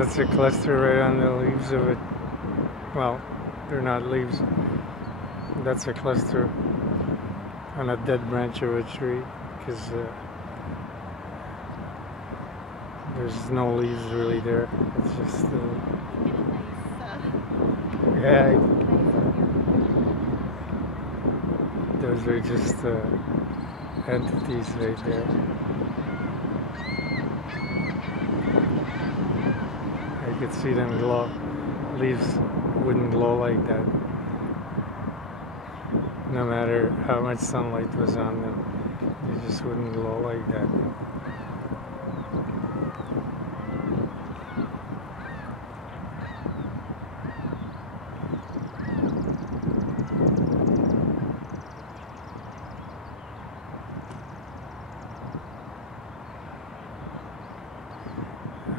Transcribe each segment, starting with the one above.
That's a cluster right on the leaves of it. Well, they're not leaves. That's a cluster on a dead branch of a tree, because there's no leaves really there. It's just yeah. Those are just entities right there. I could see them glow. Leaves wouldn't glow like that, no matter how much sunlight was on them. They just wouldn't glow like that.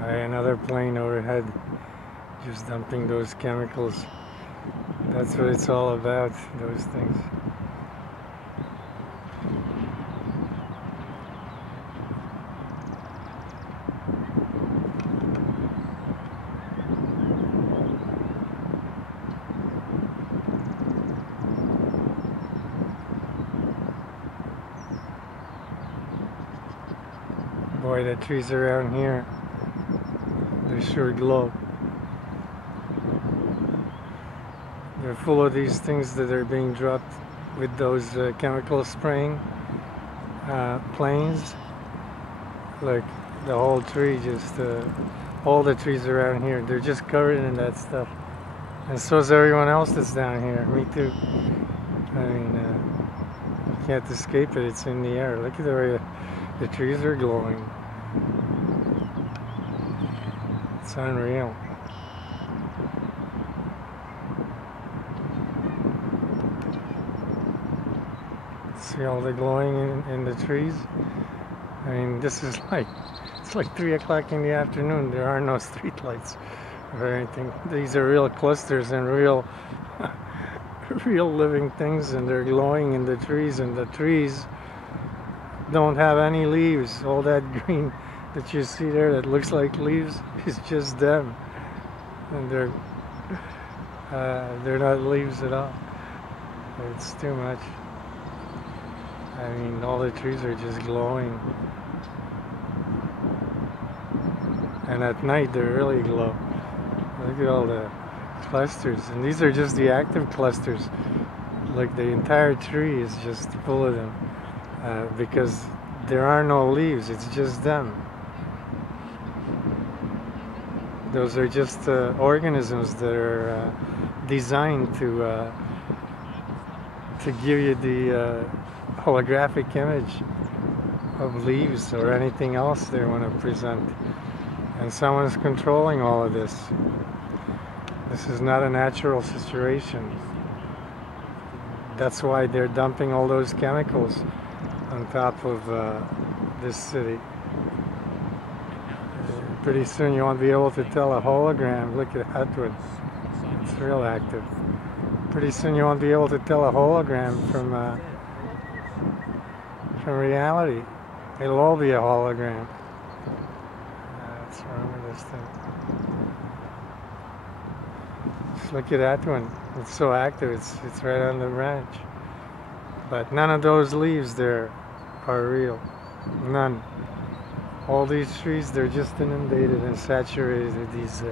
Another plane overhead, just dumping those chemicals. That's what it's all about, those things. Boy, the trees around here, they sure glow. They're full of these things that are being dropped with those chemical spraying planes. Like the whole tree, just all the trees around here, they're just covered in that stuff. And so is everyone else that's down here. Me too. I mean, you can't escape it. It's in the air. Look at the way the trees are glowing. It's unreal. See all the glowing in the trees? I mean, this is it's like 3 o'clock in the afternoon. There are no street lights or anything. These are real clusters and real living things, and they're glowing in the trees, and the trees don't have any leaves. All that green that you see there that looks like leaves is just them, and they're not leaves at all. It's too much. I mean, all the trees are just glowing, and at night they really glow. Look at all the clusters, and these are just the active clusters. Like the entire tree is just full of them, because there are no leaves. It's just them. Those are just organisms that are designed to give you the holographic image of leaves or anything else they want to present. And someone's controlling all of this. This is not a natural situation. That's why they're dumping all those chemicals on top of this city. Pretty soon you won't be able to tell a hologram. Look at that one. It's real active. Pretty soon you won't be able to tell a hologram from reality. It'll all be a hologram. What's wrong with this thing? Just look at that one. It's so active. It's right on the branch. But none of those leaves there are real. None. All these trees, they're just inundated and saturated with these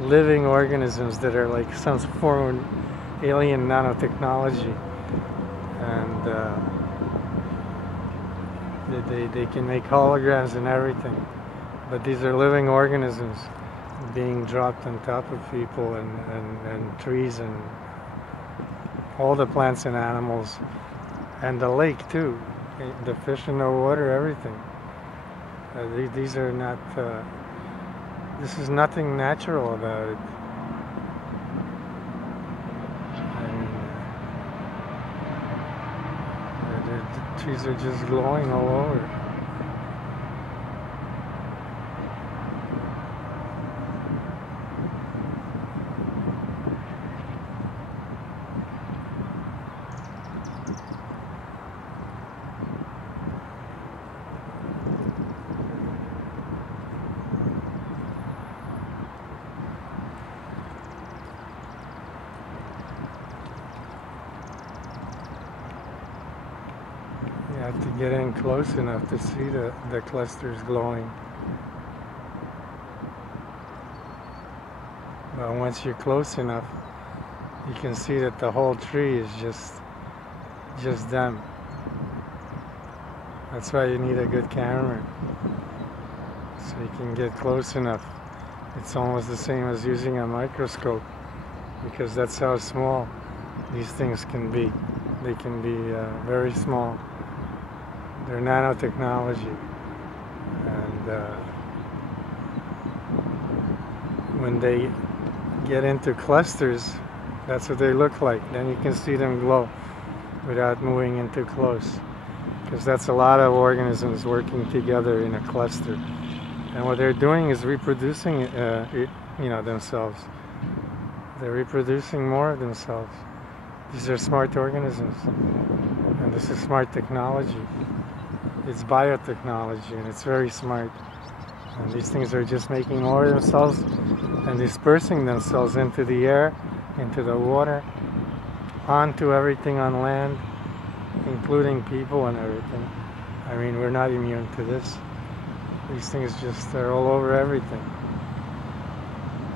living organisms that are like some form of alien nanotechnology. And they can make holograms and everything. But these are living organisms being dropped on top of people and trees and all the plants and animals. And the lake too. The fish in the water, everything. These are not, this is nothing natural about it. I mean, the trees are just glowing all over. get in close enough to see the clusters glowing. But once you're close enough, you can see that the whole tree is just them. That's why you need a good camera, so you can get close enough. It's almost the same as using a microscope, because that's how small these things can be. They can be very small. They're nanotechnology, and when they get into clusters, that's what they look like. Then you can see them glow without moving in too close, because that's a lot of organisms working together in a cluster. And what they're doing is reproducing, themselves. They're reproducing more of themselves. These are smart organisms, and this is smart technology. It's biotechnology, and it's very smart. And these things are just making more of themselves and dispersing themselves into the air, into the water, onto everything on land, including people and everything. I mean, we're not immune to this. These things just are all over everything.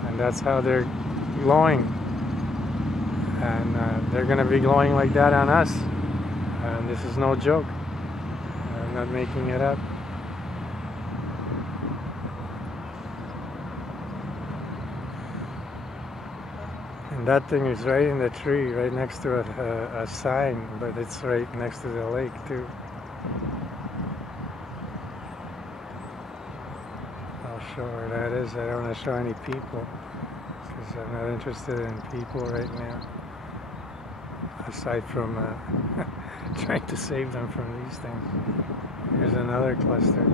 And that's how they're glowing. And they're going to be glowing like that on us. And this is no joke. I'm not making it up. And that thing is right in the tree, right next to a sign, but it's right next to the lake too. I'll show where that is. I don't want to show any people, because I'm not interested in people right now, aside from trying to save them from these things. Here's another cluster.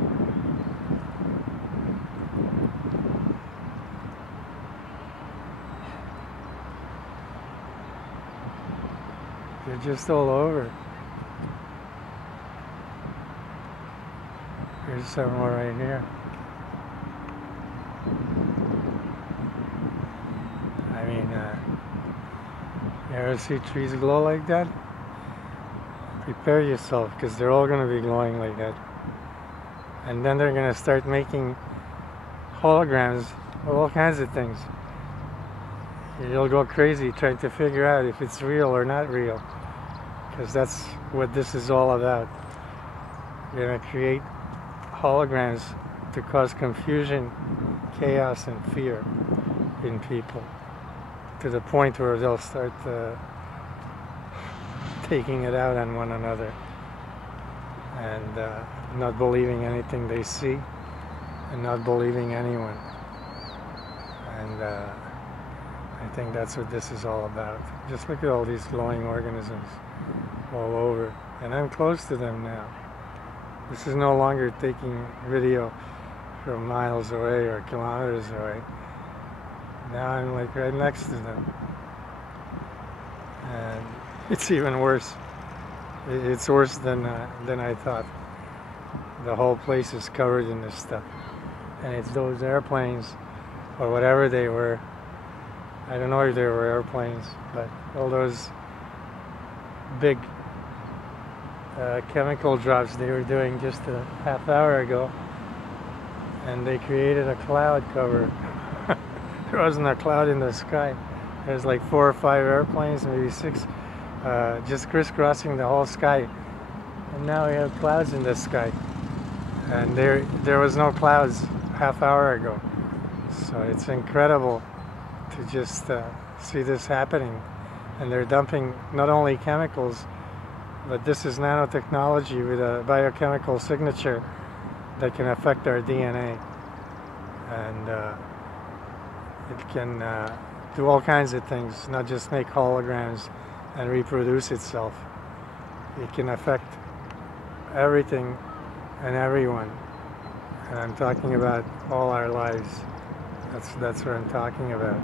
They're just all over. Here's some more right here. I mean, you ever see trees glow like that? Prepare yourself, because they're all going to be glowing like that. And then they're going to start making holograms of all kinds of things. You'll go crazy trying to figure out if it's real or not real, because that's what this is all about. You're going to create holograms to cause confusion, chaos, and fear in people, to the point where they'll start taking it out on one another and not believing anything they see and not believing anyone. And I think that's what this is all about. Just look at all these glowing organisms all over. And I'm close to them now. This is no longer taking video from miles away or kilometers away. Now I'm like right next to them. And it's even worse. It's worse than I thought. The whole place is covered in this stuff. And it's those airplanes, or whatever they were. I don't know if they were airplanes, but all those big chemical drops they were doing just a half hour ago. And they created a cloud cover. There wasn't a cloud in the sky. There's like 4 or 5 airplanes, maybe 6, just crisscrossing the whole sky. And now we have clouds in the sky. And there was no clouds half hour ago. So it's incredible to just see this happening. And they're dumping not only chemicals, but this is nanotechnology with a biochemical signature that can affect our DNA. And it can do all kinds of things, not just make holograms and reproduce itself. It can affect everything and everyone. And I'm talking about all our lives. That's what I'm talking about.